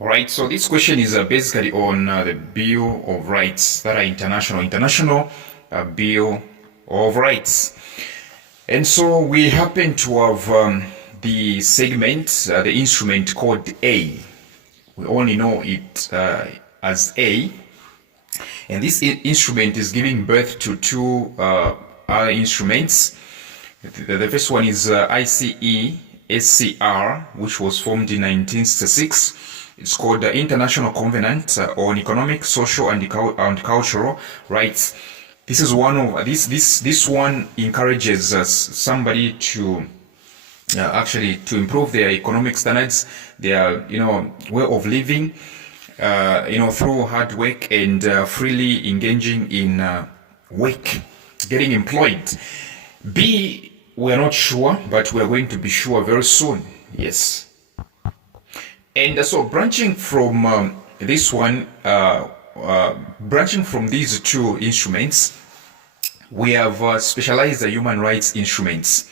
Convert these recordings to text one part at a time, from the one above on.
Alright, so this question is basically on the Bill of Rights that are international Bill of Rights. And so we happen to have the segment, the instrument called A. We only know it as A. And this instrument is giving birth to two other instruments. The first one is ICE SCR, which was formed in 1966. It's called the International Covenant on Economic, Social, and Cultural Rights. This is one of this one encourages somebody to actually to improve their economic standards, their way of living, through hard work and freely engaging in work, getting employed. B, we're not sure, but we're going to be sure very soon. Yes. And so branching from this one, branching from these two instruments, we have specialized human rights instruments.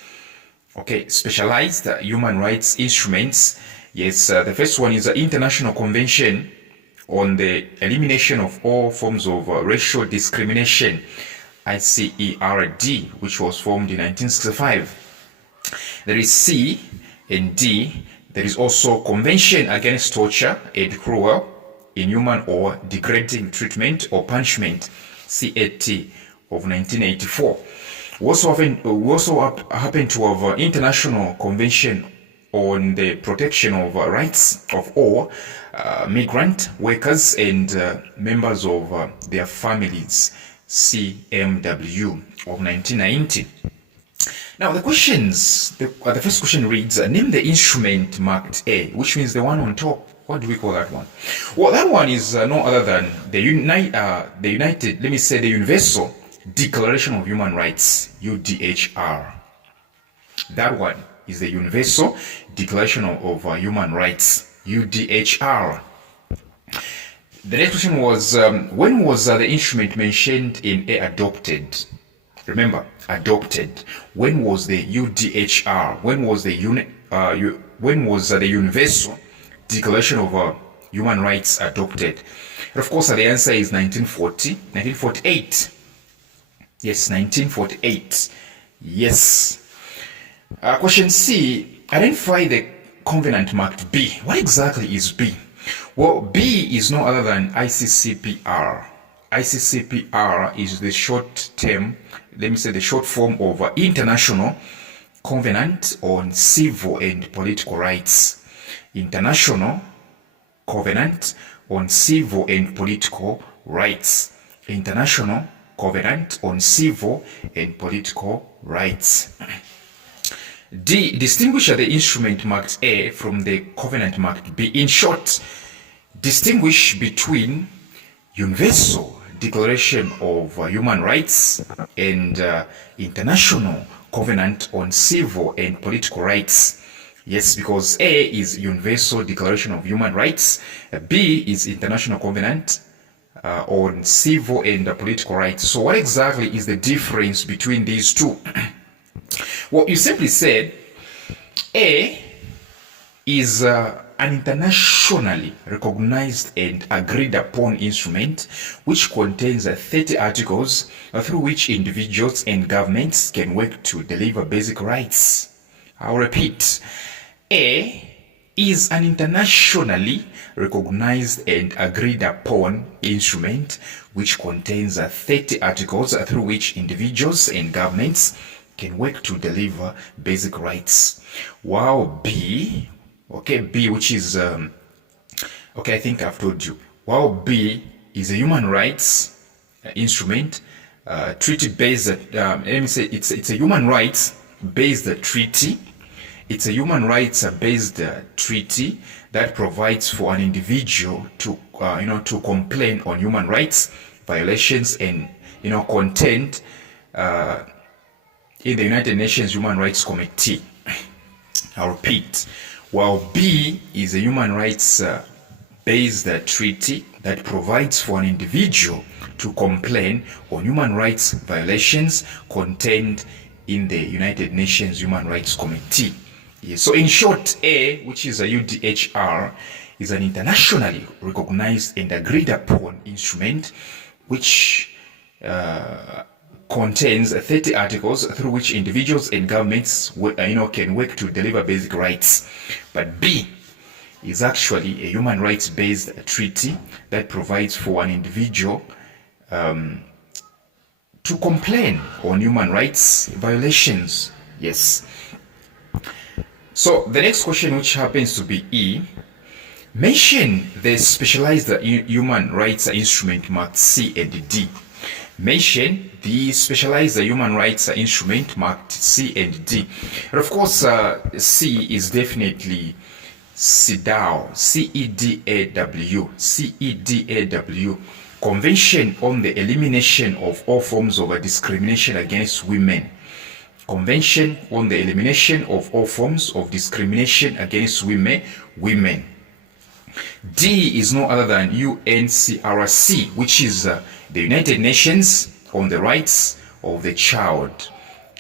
Okay, specialized human rights instruments. Yes, the first one is the International Convention on the Elimination of All Forms of Racial Discrimination, ICERD, which was formed in 1965. There is C and D. There is also Convention Against Torture and Cruel, Inhuman or Degrading Treatment or Punishment, CAT of 1984. We also happen to have International Convention on the Protection of Rights of all migrant workers and members of their families, CMW of 1990. Now the questions, the first question reads, name the instrument marked A, which means the one on top. What do we call that one? Well, that one is no other than the Universal Declaration of Human Rights, UDHR. That one is the Universal Declaration of Human Rights, UDHR. The next question was, when was the instrument mentioned in A adopted? Remember, adopted. When was the UDHR? When was the Universal Declaration of Human Rights adopted? And of course, the answer is 1948. Yes, 1948. Yes. Question C. Identify the covenant marked B. What exactly is B? Well, B is no other than ICCPR. ICCPR is the short term, let me say the short form of International Covenant on Civil and Political Rights. International Covenant on Civil and Political Rights. International Covenant on Civil and Political Rights. D. Distinguish the instrument marked A from the covenant marked B. In short, distinguish between Universal Declaration of Human Rights and International Covenant on Civil and Political Rights. Yes, because A is Universal Declaration of Human Rights, B is International Covenant on Civil and Political Rights. So what exactly is the difference between these two? Well, you simply said A is an internationally recognized and agreed upon instrument which contains 30 articles through which individuals and governments can work to deliver basic rights. I'll repeat. A is an internationally recognized and agreed upon instrument which contains 30 articles through which individuals and governments can work to deliver basic rights. While B, okay, B, which is, okay, I think I've told you. While B is a human rights instrument, treaty-based, let me say it's a human rights-based treaty. It's a human rights-based treaty that provides for an individual to, to complain on human rights violations and, content in the United Nations Human Rights Committee. I'll repeat. While B is a human rights-based treaty that provides for an individual to complain on human rights violations contained in the United Nations Human Rights Committee. Yes. So in short, A, which is a UDHR, is an internationally recognized and agreed upon instrument which contains 30 articles through which individuals and governments can work to deliver basic rights. But B is actually a human rights based treaty that provides for an individual to complain on human rights violations. Yes. So the next question, which happens to be E, mention the specialized human rights instrument marked C and D. Mention the specialized human rights instrument marked C and D. And of course, C is definitely CEDAW, CEDAW, CEDAW, Convention on the Elimination of All Forms of Discrimination Against Women. Convention on the Elimination of All Forms of Discrimination Against Women. D is no other than UNCRC, which is the United Nations on the Rights of the Child.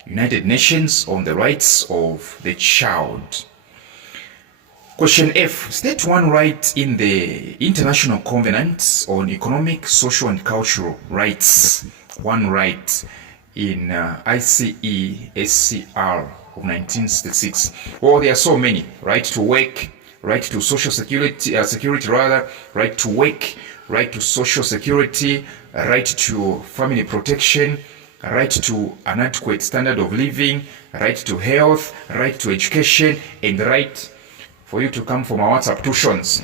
United Nations on the Rights of the Child. Question F. State one right in the International Covenant on Economic, Social and Cultural Rights. One right in ICE SCR of 1966. Well, there are so many. Right to work, right to social security, right to work, right to social security, right to family protection, right to an adequate standard of living, right to health, right to education, and right for you to come for my WhatsApp tuitions.